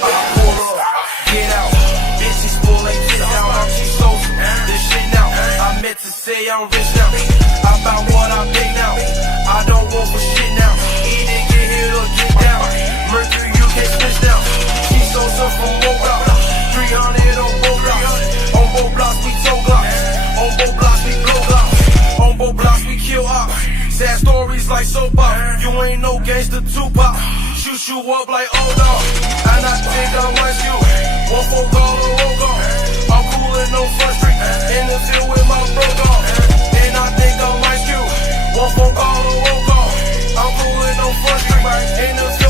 pull up, get out. Bitch, she's full like get down. I'm she sold this shit now. I meant to say I'm rich now. I found what I pay now. I don't want for shit now. Either get hit or get down. Mercury, you can't switch now. She sold some from Boca. 300 on both blocks. On both blocks we tow blocks. On both blocks we blow blocks. On both blocks we kill up. Sad stories like soap up. You ain't no gangster Tupac. Shoot you up like old dog. And I think I want you. One for call or roll call. I'm coolin' no front street. In the field with my bro dog. And I think I might you. One for call or roll call. I'm coolin' no front street. In the field.